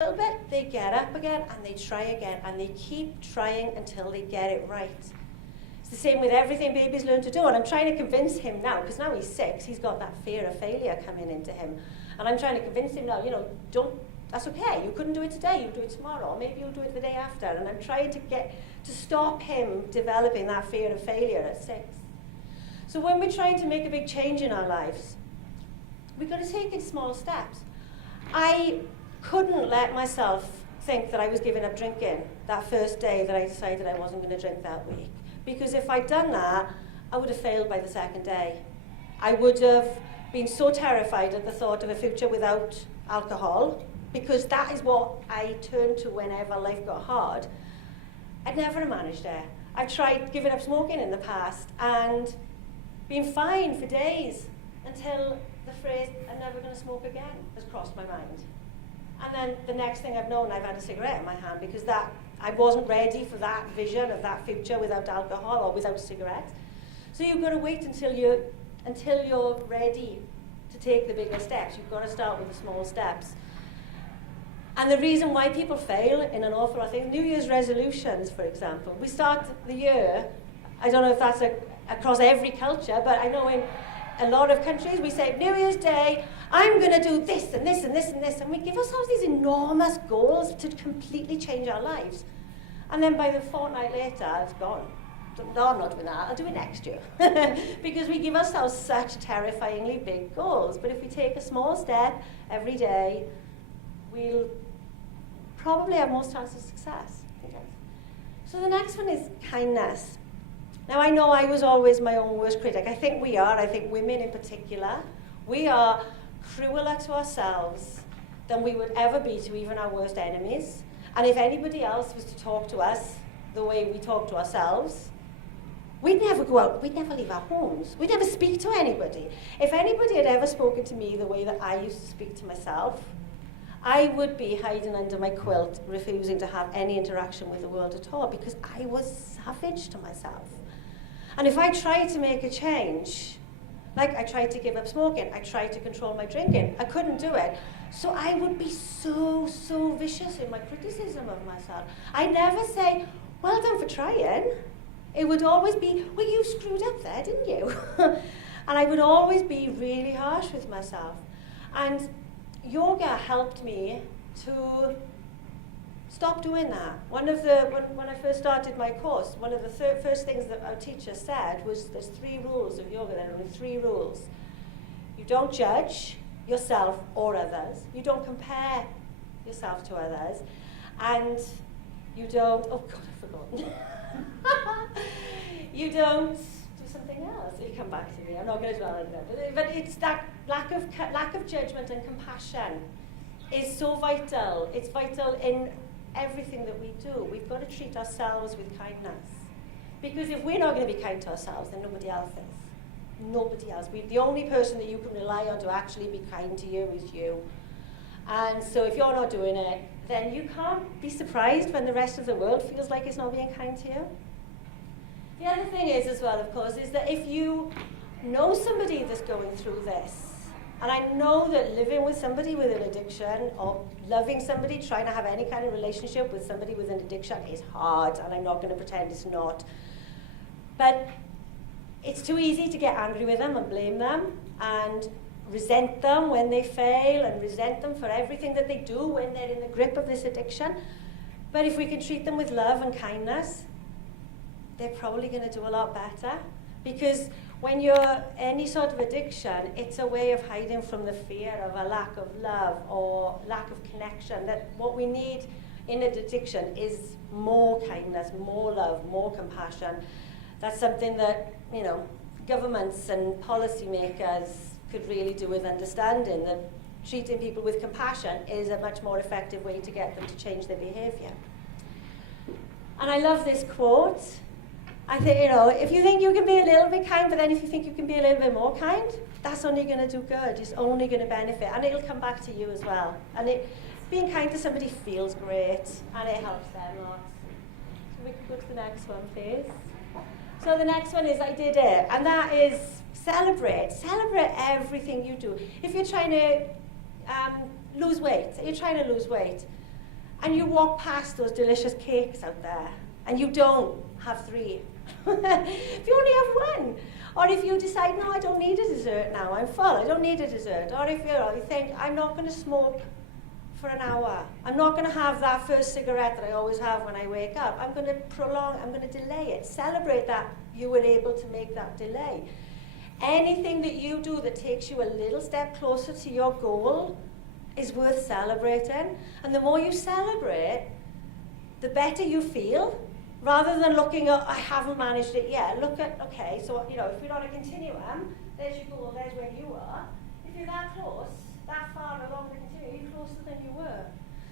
little bit, they get up again and they try again, and they keep trying until they get it right. It's the same with everything babies learn to do, and I'm trying to convince him now, because now he's 6, he's got that fear of failure coming into him, and I'm trying to convince him now, that's okay, you couldn't do it today, you'll do it tomorrow, or maybe you'll do it the day after, and I'm trying to stop him developing that fear of failure at 6. So when we're trying to make a big change in our lives, we've got to take it small steps. I couldn't let myself think that I was giving up drinking that first day that I decided I wasn't going to drink that week. Because if I'd done that, I would have failed by the second day. I would have been so terrified at the thought of a future without alcohol, because that is what I turned to whenever life got hard. I'd never have managed it. I've tried giving up smoking in the past and been fine for days until the phrase, I'm never going to smoke again, has crossed my mind. And then the next thing I've known, I've had a cigarette in my hand, because I wasn't ready for that vision of that future without alcohol or without cigarettes. So you've got to wait until you're ready to take the bigger steps. You've got to start with the small steps. And the reason why people fail in an awful lot of things, New Year's resolutions, for example. We start the year, I don't know if that's across every culture, but I know in a lot of countries we say, New Year's Day, I'm going to do this and this and this and this, and we give ourselves these enormous goals to completely change our lives. And then by the fortnight later, it's gone. No, I'm not doing that, I'll do it next year. Because we give ourselves such terrifyingly big goals. But if we take a small step every day, we'll probably have most chance of success. So the next one is kindness. Now I know I was always my own worst critic. I think we are, I think women in particular, we are crueler to ourselves than we would ever be to even our worst enemies. And if anybody else was to talk to us the way we talk to ourselves, we'd never go out, we'd never leave our homes, we'd never speak to anybody. If anybody had ever spoken to me the way that I used to speak to myself, I would be hiding under my quilt, refusing to have any interaction with the world at all, because I was savage to myself. And if I tried to make a change, like I tried to give up smoking, I tried to control my drinking, I couldn't do it. So I would be so vicious in my criticism of myself. I'd never say, well done for trying. It would always be, well, you screwed up there, didn't you? And I would always be really harsh with myself. And yoga helped me to stop doing that. When I first started my course, one of the first things that our teacher said was, there's 3 rules of yoga. There are only 3 rules. You don't judge yourself or others. You don't compare yourself to others. And you don't, oh God, I've forgotten. You don't do something else. You come back to me. I'm not going to dwell on that. But it's that lack of judgment and compassion is so vital. It's vital in everything that we do. We've got to treat ourselves with kindness. Because if we're not going to be kind to ourselves, then nobody else is. Nobody else. The only person that you can rely on to actually be kind to you is you. And so if you're not doing it, then you can't be surprised when the rest of the world feels like it's not being kind to you. The other thing is as well, of course, is that if you know somebody that's going through this, and I know that living with somebody with an addiction or loving somebody, trying to have any kind of relationship with somebody with an addiction is hard, and I'm not going to pretend it's not. But it's too easy to get angry with them and blame them and resent them when they fail and resent them for everything that they do when they're in the grip of this addiction. But if we can treat them with love and kindness, they're probably going to do a lot better. Because when you're any sort of addiction, it's a way of hiding from the fear of a lack of love or lack of connection. That what we need in an addiction is more kindness, more love, more compassion. That's something that, governments and policymakers could really do with understanding, that treating people with compassion is a much more effective way to get them to change their behavior. And I love this quote. I think, if you think you can be a little bit kind, but then if you think you can be a little bit more kind, that's only going to do good. It's only going to benefit, and it'll come back to you as well. And being kind to somebody feels great, and it helps them lots. So we can go to the next one, please. So the next one is I did it, and that is celebrate. Celebrate everything you do. If you're trying to lose weight, and you walk past those delicious cakes out there, and you don't have 3. If you only have 1, or if you decide, no, I don't need a dessert now, I'm full, I don't need a dessert, or if you think, I'm not going to smoke for an hour, I'm not going to have that first cigarette that I always have when I wake up, I'm going to prolong, I'm going to delay it, celebrate that you were able to make that delay. Anything that you do that takes you a little step closer to your goal is worth celebrating, and the more you celebrate, the better you feel. Rather than looking at, I haven't managed it yet, look at, okay, so, if you're on a continuum, there's your goal, there's where you are. If you're that close, that far along the continuum, you're closer than you were.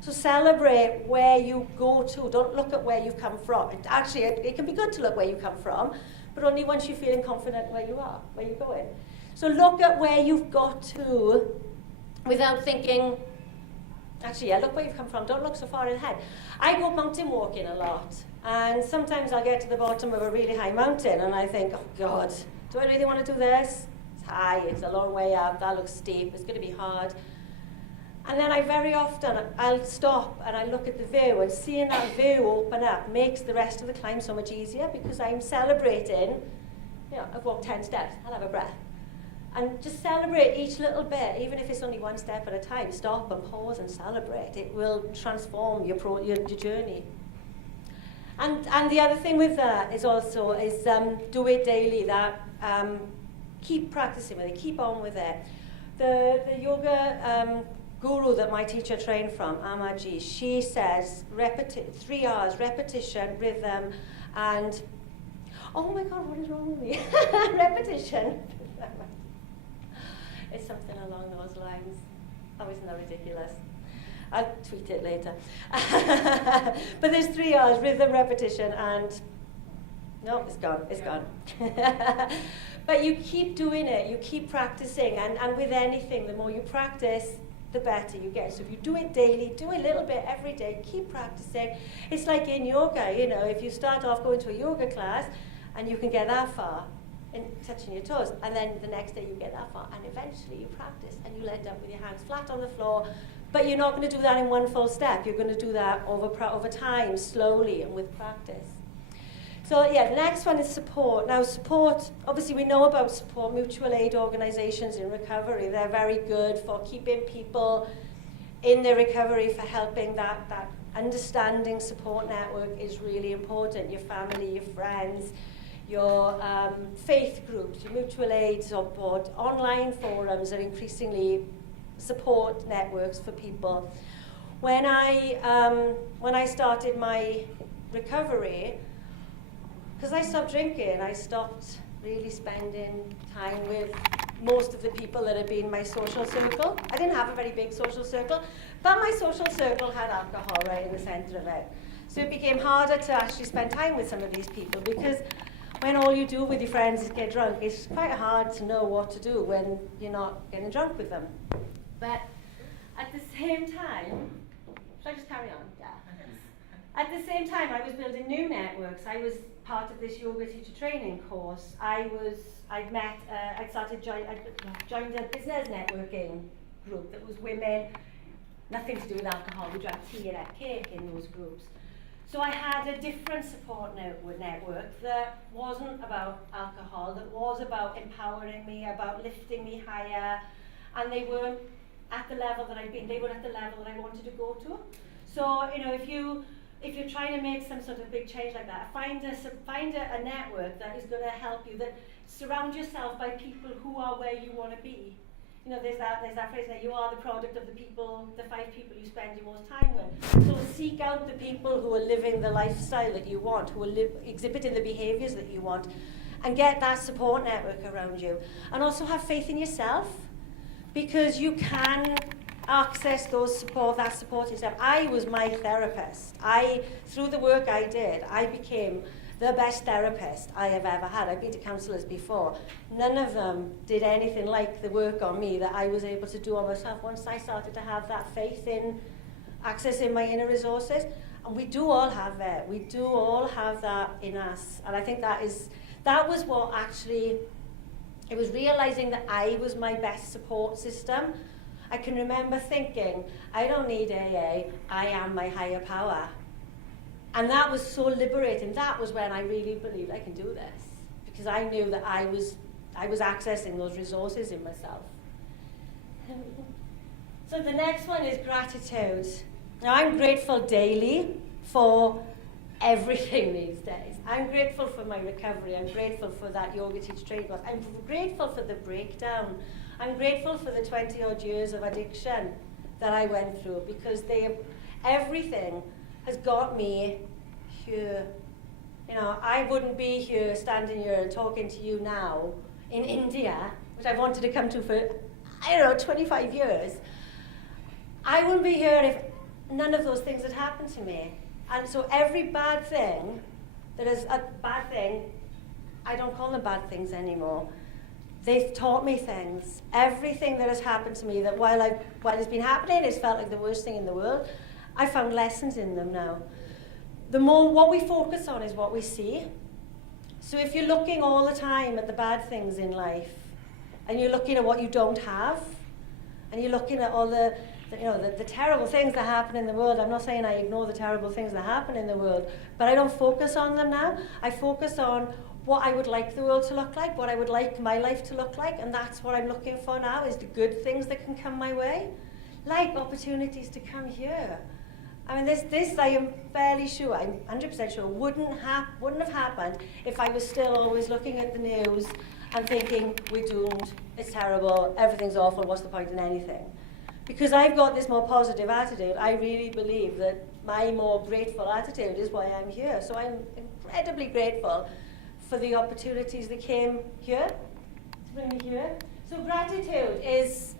So celebrate where you go to. Don't look at where you've come from. It can be good to look where you come from, but only once you're feeling confident where you are, where you're going. So look at where you've got to without thinking, look where you've come from. Don't look so far ahead. I go mountain walking a lot. And sometimes I'll get to the bottom of a really high mountain and I think, oh God, do I really want to do this? It's high, it's a long way up, that looks steep, it's going to be hard. And then I'll stop and I look at the view, and seeing that view open up makes the rest of the climb so much easier, because I'm celebrating, I've walked 10 steps, I'll have a breath. And just celebrate each little bit, even if it's only 1 step at a time. Stop and pause and celebrate. It will transform your journey. And the other thing with that is do it daily. Keep practicing with it, keep on with it. The yoga guru that my teacher trained from, Amaji, she says 3 hours, repetition, rhythm, and oh my God, what is wrong with me? Repetition. It's something along those lines. Oh, isn't that ridiculous? I'll tweet it later. But there's 3 hours, rhythm, repetition, and no, it's gone. But you keep doing it, you keep practicing, and with anything, the more you practice, the better you get. So if you do it daily, do a little bit every day, keep practicing. It's like in yoga, if you start off going to a yoga class, and you can get that far, and touching your toes, and then the next day you get that far, and eventually you practice, and you'll end up with your hands flat on the floor. But you're not going to do that in one full step. You're going to do that over time, slowly, and with practice. So the next one is support. Now support, obviously we know about support, mutual aid organizations in recovery. They're very good for keeping people in their recovery, for helping that understanding support network is really important. Your family, your friends, your faith groups, your mutual aid support, online forums are increasingly support networks for people. When I started my recovery, because I stopped drinking, I stopped really spending time with most of the people that had been my social circle. I didn't have a very big social circle, but my social circle had alcohol right in the center of it. So it became harder to actually spend time with some of these people, because when all you do with your friends is get drunk, it's quite hard to know what to do when you're not getting drunk with them. But at the same time, should I just carry on? Yeah. At the same time, I was building new networks. I was part of this yoga teacher training course. I joined a business networking group that was women, nothing to do with alcohol. We drank tea and ate cake in those groups. So I had a different support network that wasn't about alcohol, that was about empowering me, about lifting me higher, and they weren't at the level that I'd been, they were at the level that I wanted to go to. So, if you're trying to make some sort of big change like that, find a network that is going to help you, that surround yourself by people who are where you want to be. There's that phrase that you are the product of the 5 people you spend your most time with. So seek out the people who are living the lifestyle that you want, who are exhibiting the behaviors that you want, and get that support network around you. And also have faith in yourself, because you can access that support yourself. I was my therapist. Through the work I did, I became the best therapist I have ever had. I've been to counsellors before. None of them did anything like the work on me that I was able to do on myself once I started to have that faith in accessing my inner resources. And we do all have it. We do all have that in us. And I think that was what actually, it was realizing that I was my best support system. I can remember thinking, I don't need AA, I am my higher power. And that was so liberating. That was when I really believed I can do this. Because I knew that I was accessing those resources in myself. So the next one is gratitude. Now I'm grateful daily for everything these days. I'm grateful for my recovery. I'm grateful for that yoga teacher training course. I'm grateful for the breakdown. I'm grateful for the 20 odd years of addiction that I went through, because everything has got me here. You know, I wouldn't be here, standing here and talking to you now in India, which I've wanted to come to for, 25 years. I wouldn't be here if none of those things had happened to me. And so every bad thing that is a bad thing, I don't call them bad things anymore. They've taught me things. Everything that has happened to me, that while it's been happening, it's felt like the worst thing in the world, I found lessons in them now. The more what we focus on is what we see. So if you're looking all the time at the bad things in life, and you're looking at what you don't have, and you're looking at all the terrible things that happen in the world. I'm not saying I ignore the terrible things that happen in the world, but I don't focus on them now. I focus on what I would like the world to look like, what I would like my life to look like, and that's what I'm looking for now, is the good things that can come my way, like opportunities to come here. I mean, this I am fairly sure, I'm 100% sure, wouldn't have happened if I was still always looking at the news and thinking, we're doomed, it's terrible, everything's awful, what's the point in anything? Because I've got this more positive attitude, I really believe that my more grateful attitude is why I'm here. So I'm incredibly grateful for the opportunities that came here, to bring me here. So gratitude is,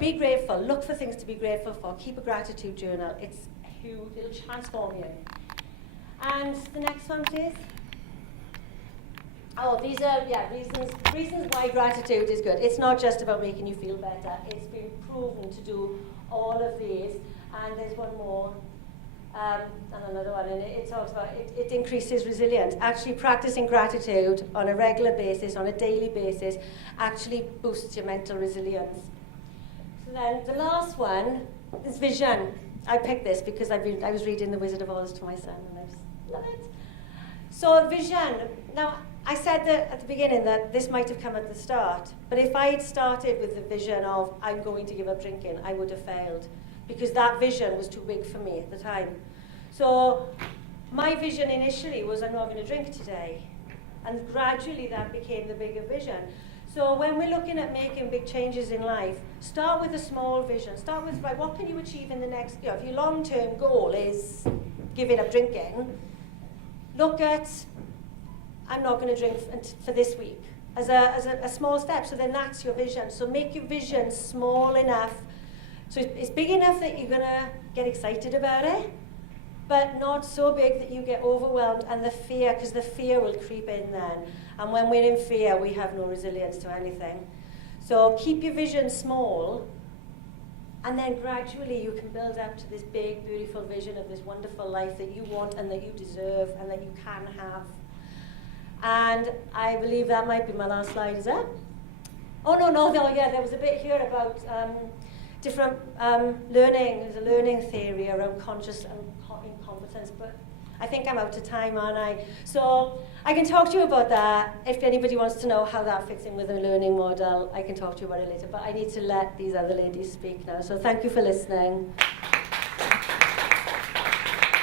be grateful, look for things to be grateful for, keep a gratitude journal. It's huge, it'll transform you. And the next one, please. Oh, these are reasons why gratitude is good. It's not just about making you feel better. It's been proven to do all of these. And there's one more, and another one, and it talks about it increases resilience. Actually practicing gratitude on a regular basis, on a daily basis, actually boosts your mental resilience. So then the last one is vision. I picked this because I was reading The Wizard of Oz to my son, and I just love it. So vision. Now, I said that at the beginning that this might have come at the start, but if I had started with the vision of I'm going to give up drinking, I would have failed, because that vision was too big for me at the time. So my vision initially was I'm not going to drink today, and gradually that became the bigger vision. So when we're looking at making big changes in life, start with a small vision. Start with, right, what can you achieve in the next, if your long-term goal is giving up drinking, look at, I'm not going to drink for this week, as a small step. So then that's your vision. So make your vision small enough, so it's big enough that you're going to get excited about it, but not so big that you get overwhelmed, and the fear, because the fear will creep in then. And when we're in fear, we have no resilience to anything. So keep your vision small, and then gradually you can build up to this big, beautiful vision of this wonderful life that you want and that you deserve and that you can have. And I believe that might be my last slide, is that? Oh, no, there was a bit here about different learning. There's a learning theory around conscious incompetence, but I think I'm out of time, aren't I? So I can talk to you about that. If anybody wants to know how that fits in with a learning model, I can talk to you about it later, but I need to let these other ladies speak now. So thank you for listening.